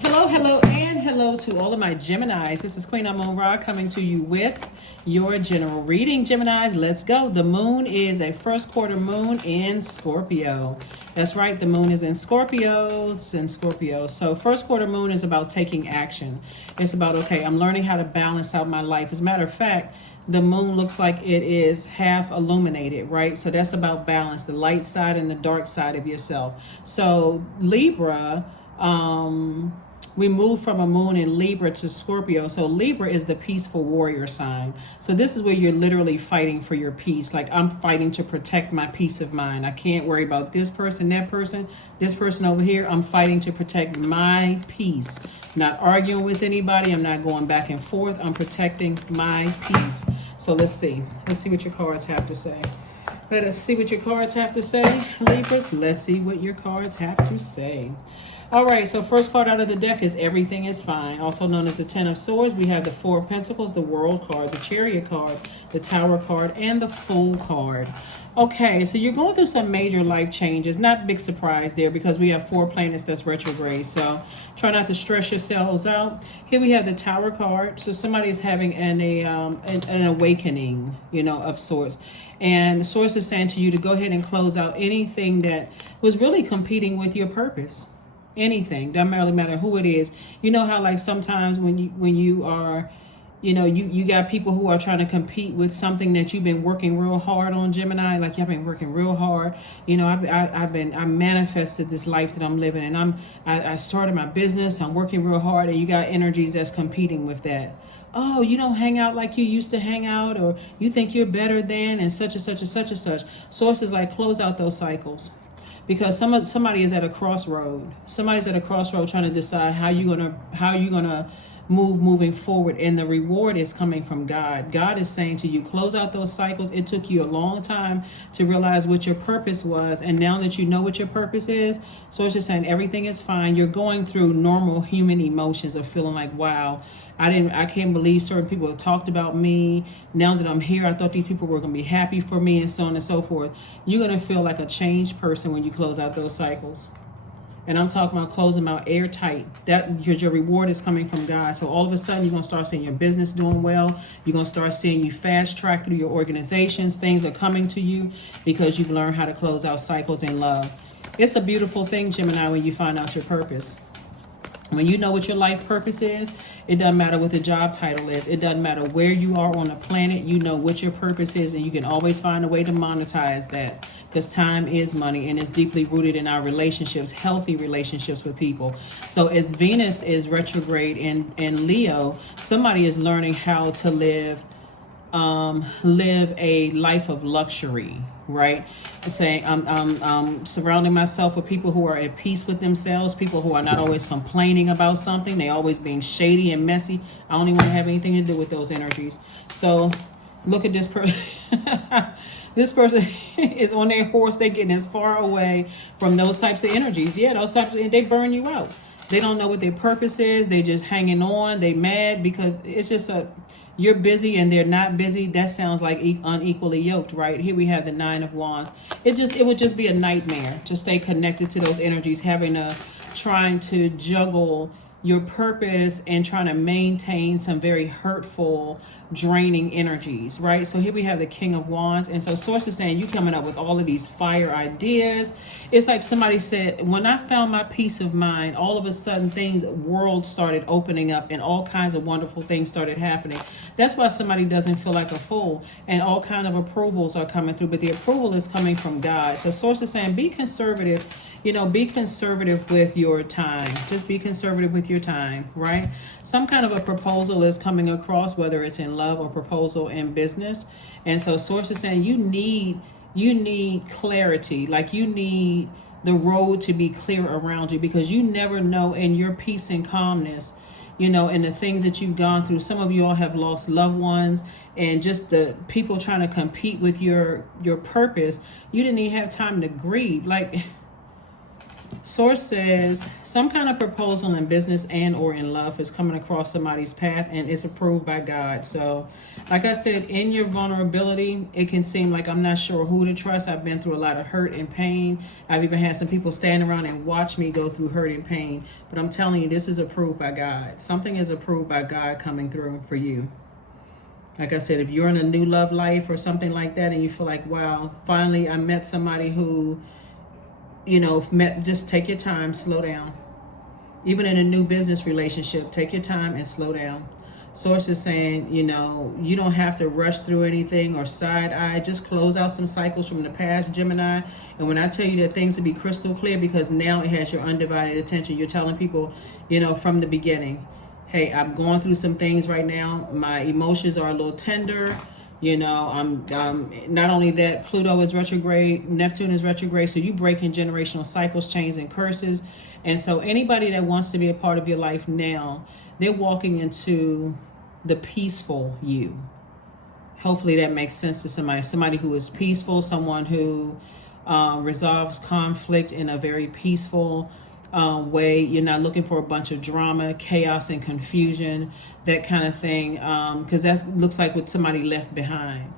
Hello, hello, and hello to all of my Geminis. This is Queen Amun Ra coming to you with your general reading. Geminis, let's go. The moon is a first quarter moon in Scorpio. That's right, the moon is in Scorpio. So first quarter moon is about taking action. It's about, okay, I'm learning how to balance out my life. As a matter of fact, the moon looks like it is half illuminated, right? So that's about balance, the light side and the dark side of yourself. So Libra, we move from a moon in Libra to Scorpio. So Libra is the peaceful warrior sign. So this is where you're literally fighting for your peace. Like, I'm fighting to protect my peace of mind. I can't worry about this person, that person, this person over here. I'm fighting to protect my peace. I'm not arguing with anybody. I'm not going back and forth. I'm protecting my peace. So let's see. Let's see what your cards have to say. Let us see what your cards have to say, Libras. Let's see what your cards have to say. All right, so first card out of the deck is Everything is Fine, also known as the Ten of Swords. We have the Four of Pentacles, the World card, the Chariot card, the Tower card, and the Fool card. Okay, so you're going through some major life changes. Not big surprise there because we have 4 planets that's retrograde. So try not to stress yourselves out. Here we have the Tower card. So somebody is having an awakening, of sorts. And the source is saying to you to go ahead and close out anything that was really competing with your purpose. Anything, doesn't really matter who it is. You know how, like, sometimes when you are, you got people who are trying to compete with something that you've been working real hard on, Gemini. Like, you've been working real hard. I manifested this life that I'm living, and I started my business. I'm working real hard, and you got energies that's competing with that. Oh, you don't hang out like you used to hang out, or you think you're better than, and such and such and such and such. Sources like close out those cycles. Because somebody is at a crossroad. Somebody's at a crossroad trying to decide how you're gonna moving forward, and the reward is coming from God. God is saying to you, close out those cycles. It took you a long time to realize what your purpose was, and now that you know what your purpose is, so it's just saying everything is fine. You're going through normal human emotions of feeling like, wow, I can't believe certain people have talked about me. Now that I'm here, I thought these people were going to be happy for me, and so on and so forth. You're going to feel like a changed person when you close out those cycles. And I'm talking about closing them out airtight. That your reward is coming from God. So all of a sudden, you're going to start seeing your business doing well. You're going to start seeing you fast track through your organizations. Things are coming to you because you've learned how to close out cycles in love. It's a beautiful thing, Gemini, when you find out your purpose. When you know what your life purpose is, it doesn't matter what the job title is. It doesn't matter where you are on the planet. You know what your purpose is, and you can always find a way to monetize that, because time is money, and it's deeply rooted in our relationships, healthy relationships with people. So as Venus is retrograde in Leo, somebody is learning how to live a life of luxury, right? Saying I'm surrounding myself with people who are at peace with themselves, people who are not always complaining about something. They always being shady and messy. I don't even want to have anything to do with those energies. So look at this person. This person is on their horse. They're getting as far away from those types of energies. Yeah, those types of, they burn you out. They don't know what their purpose is. They just hanging on. They mad because it's just you're busy and they're not busy. That sounds like unequally yoked, right? Here we have the Nine of Wands. It would just be a nightmare to stay connected to those energies, trying to juggle your purpose and trying to maintain some very hurtful, draining energies, right? So here we have the King of Wands. And so source is saying you coming up with all of these fire ideas. It's like somebody said, when I found my peace of mind, all of a sudden worlds started opening up and all kinds of wonderful things started happening. That's why somebody doesn't feel like a fool, and all kind of approvals are coming through, but the approval is coming from God. So source is saying be conservative. Be conservative with your time. Just be conservative with your time, right? Some kind of a proposal is coming across, whether it's in love or proposal in business. And so source is saying you need clarity. Like, you need the road to be clear around you, because you never know, in your peace and calmness, and the things that you've gone through. Some of you all have lost loved ones, and just the people trying to compete with your purpose. You didn't even have time to grieve. Like, Source says some kind of proposal in business and or in love is coming across somebody's path and is approved by God. So like I said, in your vulnerability, it can seem like I'm not sure who to trust. I've been through a lot of hurt and pain. I've even had some people stand around and watch me go through hurt and pain. But I'm telling you, this is approved by God. Something is approved by God coming through for you. Like I said, if you're in a new love life or something like that and you feel like, wow, finally I met somebody who, just take your time, slow down. Even in a new business relationship, take your time and slow down. Source is saying, you don't have to rush through anything or side eye. Just close out some cycles from the past, Gemini. And when I tell you that things will be crystal clear, because now it has your undivided attention, you're telling people, from the beginning, hey, I'm going through some things right now. My emotions are a little tender. I'm not only that, Pluto is retrograde, Neptune is retrograde, so you breaking generational cycles, chains, and curses. And so anybody that wants to be a part of your life now, they're walking into the peaceful you. Hopefully that makes sense to somebody who is peaceful, someone who resolves conflict in a very peaceful way. You're not looking for a bunch of drama, chaos, and confusion, that kind of thing, because that looks like what somebody left behind.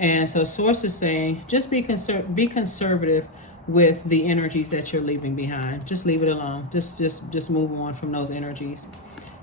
And so Source is saying, just be conservative with the energies that you're leaving behind. Just leave it alone. Just move on from those energies,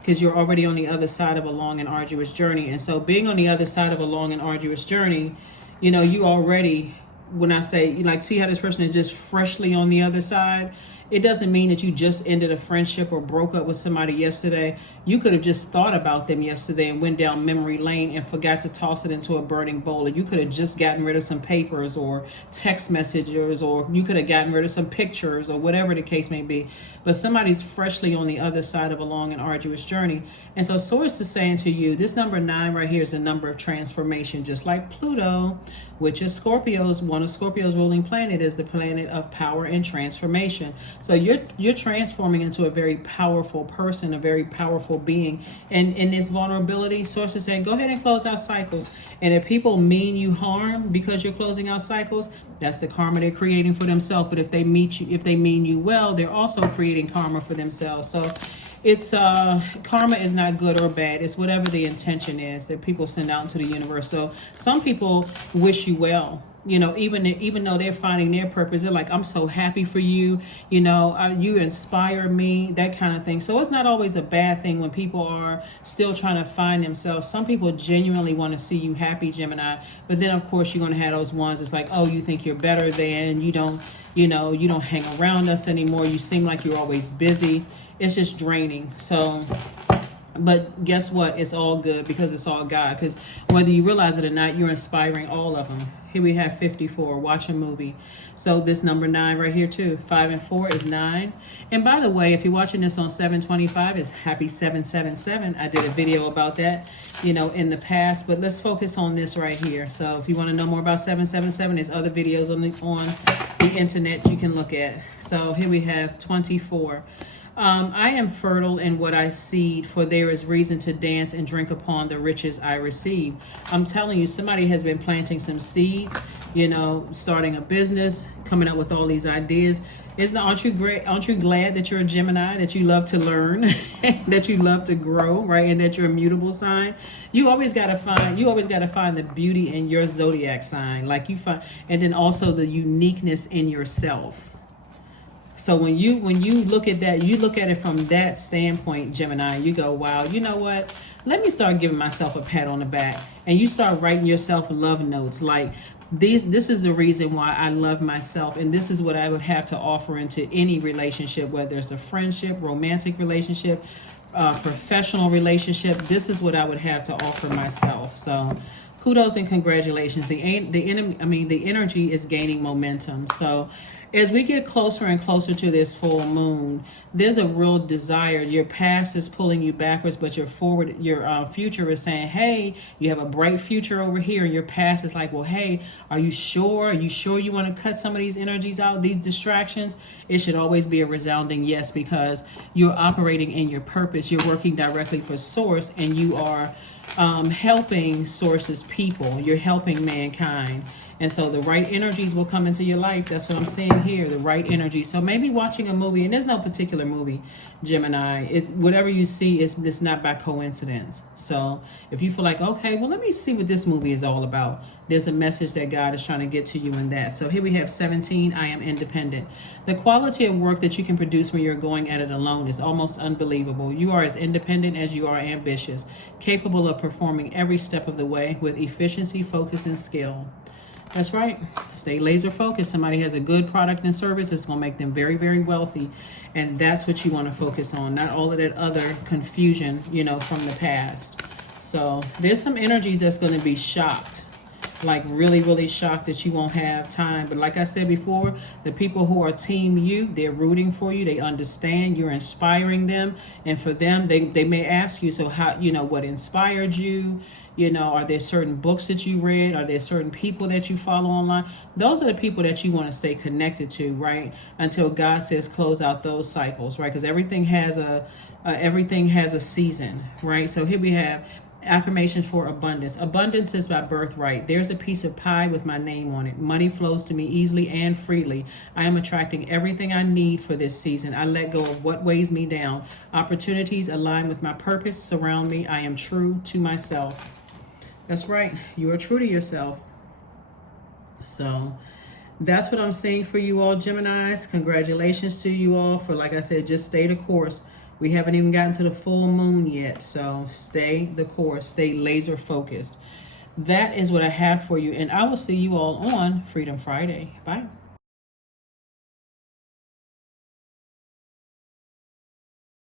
because you're already on the other side of a long and arduous journey. And so being on the other side of a long and arduous journey, you already, when I say, see how this person is just freshly on the other side, it doesn't mean that you just ended a friendship or broke up with somebody yesterday. You could have just thought about them yesterday and went down memory lane and forgot to toss it into a burning bowl. Or you could have just gotten rid of some papers or text messages, or you could have gotten rid of some pictures, or whatever the case may be. But somebody's freshly on the other side of a long and arduous journey. And so Source is saying to you, this number 9 right here is the number of transformation, just like Pluto, which is Scorpio's, one of Scorpio's ruling planet, is the planet of power and transformation. So you're transforming into a very powerful person, a very powerful being. And in this vulnerability, Source is saying, go ahead and close out cycles. And if people mean you harm because you're closing out cycles, that's the karma they're creating for themselves. But if they mean you well, they're also creating karma for themselves. So it's karma is not good or bad. It's whatever the intention is that people send out into the universe. So some people wish you well. Even though they're finding their purpose, they're like, I'm so happy for you. You inspire me, that kind of thing. So it's not always a bad thing when people are still trying to find themselves. Some people genuinely want to see you happy, Gemini. But then, of course, you're going to have those ones that's like, oh, you think you're better than, you don't hang around us anymore. You seem like you're always busy. It's just draining. So, but guess what? It's all good because it's all God. Because whether you realize it or not, you're inspiring all of them. Here we have 54. Watch a movie. So this number 9 right here too. 5 and 4 is 9. And by the way, if you're watching this on 7/25, it's happy 7/7/7. I did a video about that, in the past. But let's focus on this right here. So if you want to know more about 7/7/7, there's other videos on the internet you can look at. So here we have 24. I am fertile in what I seed, for there is reason to dance and drink upon the riches I receive. I'm telling you, somebody has been planting some seeds, starting a business, coming up with all these ideas. Aren't you glad that you're a Gemini, that you love to learn, that you love to grow, right? And that you're a mutable sign. You always gotta find the beauty in your zodiac sign, and then also the uniqueness in yourself. So when you look at that, you look at it from that standpoint, Gemini, you go, wow, you know what? Let me start giving myself a pat on the back. And you start writing yourself love notes like, this is the reason why I love myself, and this is what I would have to offer into any relationship, whether it's a friendship, romantic relationship, professional relationship. This is what I would have to offer myself. So kudos and congratulations. The energy is gaining momentum. So as we get closer and closer to this full moon, there's a real desire. Your past is pulling you backwards, but your future is saying, hey, you have a bright future over here. And your past is like, well, hey, are you sure? Are you sure you want to cut some of these energies out, these distractions? It should always be a resounding yes, because you're operating in your purpose. You're working directly for Source, and you are helping Source's people. You're helping mankind. And so the right energies will come into your life. That's what I'm seeing here, the right energy. So maybe watching a movie, and there's no particular movie, Gemini. Whatever you see it's not by coincidence. So if you feel like, okay, well, let me see what this movie is all about. There's a message that God is trying to get to you in that. So here we have 17, I am independent. The quality of work that you can produce when you're going at it alone is almost unbelievable. You are as independent as you are ambitious, capable of performing every step of the way with efficiency, focus, and skill. That's right. Stay laser focused. Somebody has a good product and service. It's going to make them very, very wealthy. And that's what you want to focus on, not all of that other confusion, from the past. So there's some energies that's going to be shocked, like really, really shocked that you won't have time. But like I said before, the people who are team you, they're rooting for you. They understand. You're inspiring them. And for them, they may ask you, so how, what inspired you? Are there certain books that you read? Are there certain people that you follow online? Those are the people that you want to stay connected to, right? Until God says close out those cycles, right? Because everything has a season, right? So here we have affirmations for abundance. Abundance is my birthright. There's a piece of pie with my name on it. Money flows to me easily and freely. I am attracting everything I need for this season. I let go of what weighs me down. Opportunities align with my purpose surround me. I am true to myself. That's right. You are true to yourself. So that's what I'm saying for you all, Geminis. Congratulations to you all for, like I said, just stay the course. We haven't even gotten to the full moon yet. So stay the course. Stay laser focused. That is what I have for you. And I will see you all on Freedom Friday. Bye.